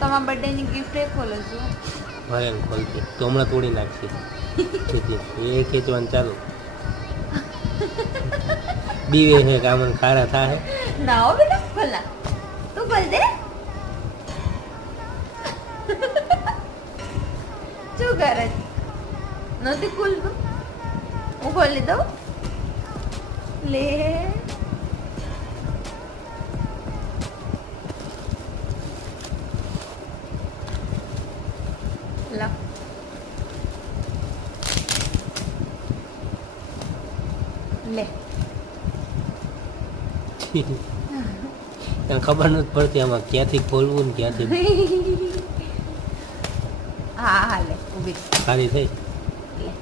તમારા બર્થડેની ગિફ્ટ એ ખોલો છું. મારે એમ ખોલતી તો હમણાં તોડી નાખશે. એ ખેંચવાનું ચાલુ. બીવે છે કે આમને ખારા થાય. ના હો બેટા ખોલા તું ખોલ દે. શું કરે નથી ખુલતું? હું ખોલી દઉં લે. લા લે. તને ખબર નથી પડતી આમાં ક્યાંથી ખોલવું ને ક્યાંથી હા હા લે ઊભી ખાલી થઈ. લે.